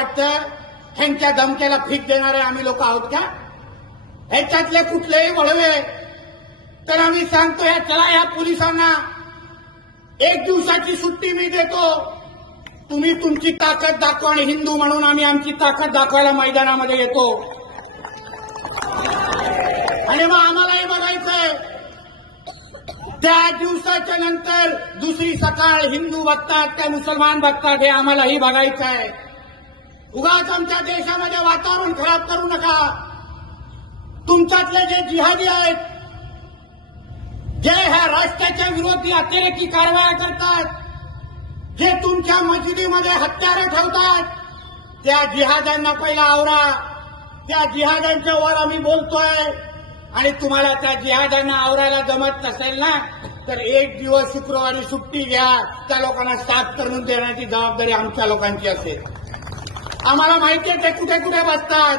वाटतं ह्यांच्या धमक्याला फीक देणारे आम्ही लोक आहोत का? ह्याच्यातले कुठलेही वळवे तर आम्ही सांगतो चला या पोलिसांना 1 दिवसाची सुट्टी मी देतो, तुम्ही तुमची ताकद दाखवा आणि हिंदू म्हणून आम्ही आमची ताकद दाखवायला मैदानामध्ये येतो. आणि मग आम्हालाही बघायचंय त्या दिवसाच्या नंतर दुसरी सकाळ हिंदू बघतात का मुसलमान बघतात हे आम्हालाही बघायचं आहे. उगाच आमच्या देशामध्ये वातावरण खराब करू नका. तुमच्यातले जे जिहादी आहेत, जे ह्या राष्ट्राच्या विरोधी अतिरेकी कारवाया करतात, जे तुमच्या मस्जिदीमध्ये हत्यारे ठेवतात, त्या जिहाद्यांना पहिला आवरा. त्या जिहाद्यांच्या वर आम्ही बोलतोय. आणि तुम्हाला त्या जिहाद्यांना आवरायला जमत नसेल ना तर 1 दिवस शुक्रवारी सुट्टी घ्या. त्या लोकांना साफ करून देण्याची जबाबदारी आमच्या लोकांची असेल. आम्हाला माहिती आहे ते कुठे कुठे बसतात,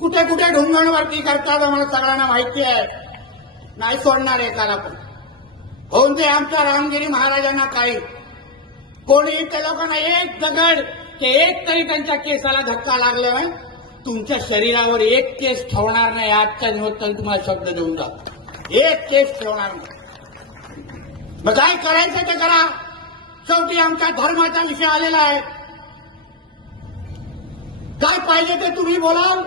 कुठे कुठे ढुंगणवरती करतात, आम्हाला सगळ्यांना माहिती आहे. नाही सोडणार एकाला पण. होऊन दे आमच्या रामगिरी महाराजांना काही. कोणी त्या लोकांना एक दगड ते एक तरी त्यांच्या केसाला धक्का लागला तुमच्या शरीरावर एक केस ठेवणार नाही. आजच्या निमित्ताने तुम्हाला शब्द देऊन जा, एक केस ठेवणार नाही. मग काय करायचं ते करा. शेवटी आमच्या धर्माचा विषय आलेला आहे. काय पाहिजे ते तुम्ही बोलाल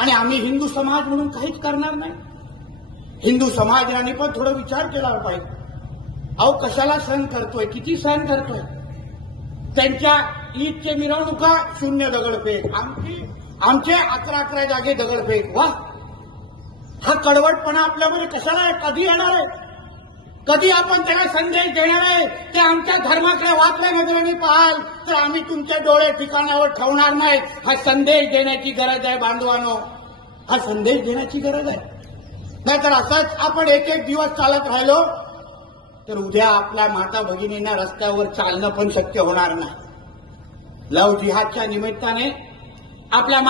आणि आम्ही हिंदू समाज म्हणून काहीच करणार नाही. हिंदू समाजाने पण थोडा विचार केला पाहिजे. अहो कशाला सहन करतोय, किती सहन करतोय. त्यांच्या ईदचे मिरवणुका 0 दगडफेक, आमचे 11 जागे दगडफेक. वा, हा कडवटपणा आपल्यामध्ये कशाला आहे? कधी येणार आहे? कधी आपण त्याला संदेश देणार आहे? ते आमच्या धर्माकडे वाचल्या नजरेने पाहाल तर आम्ही तुमचे डोळे ठिकाणावर ठेवणार नाही. हा संदेश देण्याची गरज आहे बांधवांनो, हा संदेश देण्याची गरज आहे. नाहीतर असंच आपण एक दिवस चालत राहिलो तर उद्या आपल्या माता भगिनींना रस्त्यावर चालणं पण शक्य होणार नाही. लव जिहादच्या निमित्ताने आपल्या